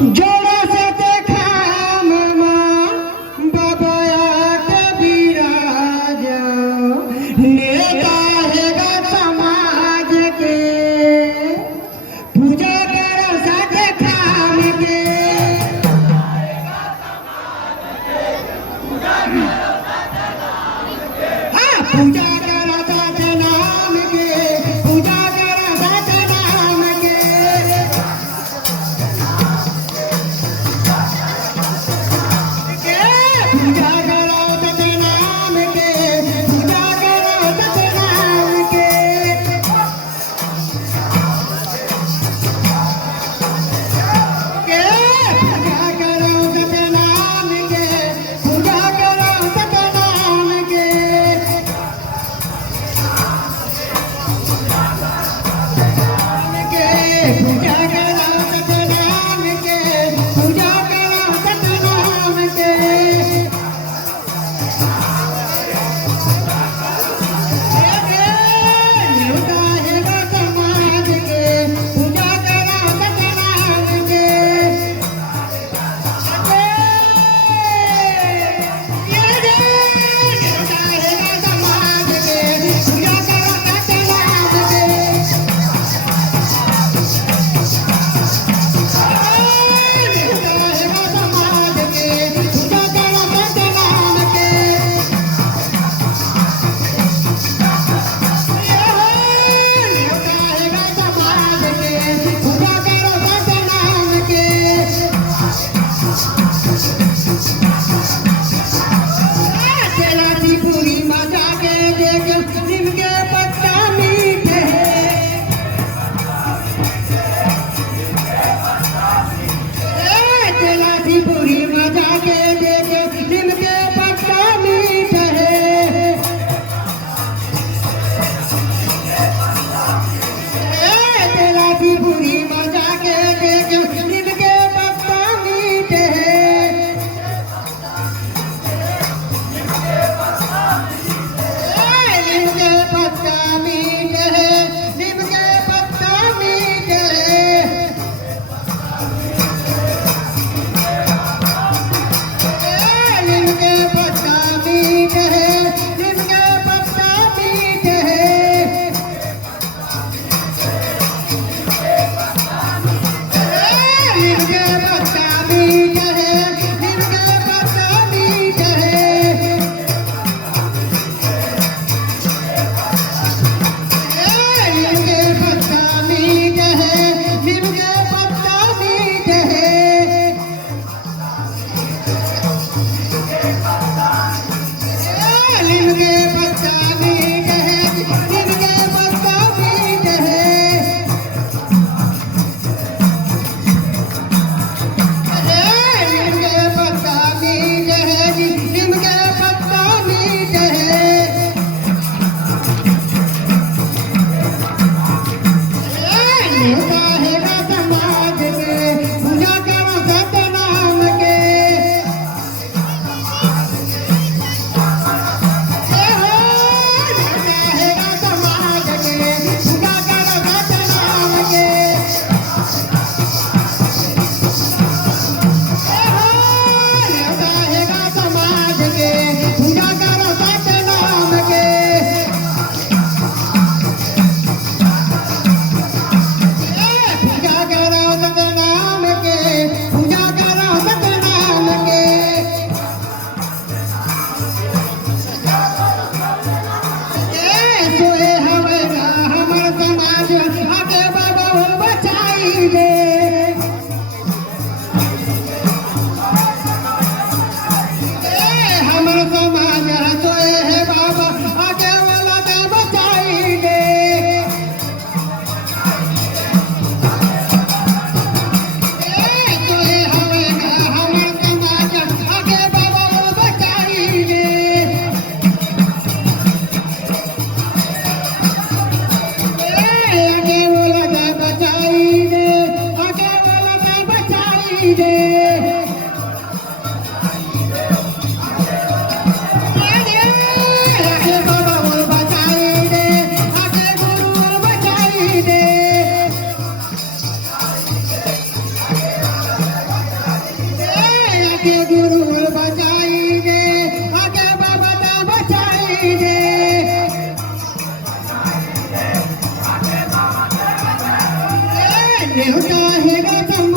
जोड़ा से खाम बाबा कबीराज नेता है समाज के पूजा कर साथे खाम के हाँ पूजा कर साथे नाम के पूजा कर साथे नाम के पूजा करो सतनाम के पूजा करो सतनाम के पूजा करो सतनाम के पूजा करो सतनाम के पूजा करो सतनाम के पूजा करो सतनाम के न्योता है समाज के पूजा करो सतनाम के न्योता है समाज के पूजा करो सतनाम के पूरी मजा के देख निमके पत्ता मीठे तेलासी पूरी मजा के देख निमके पत्ता मीठे तेलासी पूरी मजा के देख निमके पत्ता मीठे निमके पत्ता मीठे निमके पत्ता मीठे निमके पत्ता मीठे निमके पत्ता मीठे निमके पत्ता मीठे निमके पत्ता मीठे निमके पत्ता मीठे निमके पत्ता मीठे निमके पत्ता मीठे निमके पत्ता मीठे निमके पत्ता मीठे निमके पत्ता मीठे न्योता है समाज के पूजा करो सतनाम के न्योता है समाज के पूजा करो सतनाम के न्योता है समाज के पूजा करो सतनाम के पूजा करो सतनाम के पूजा करो सतनाम के सोए हमारा हमर समाज आगे बाबा बचाई दे हमर समाज सोए है बाबा आगे वाला के बचाई दे सोए हमारा हमर समाज आगे बाबा बचाई दे आगे देवता हे गौतम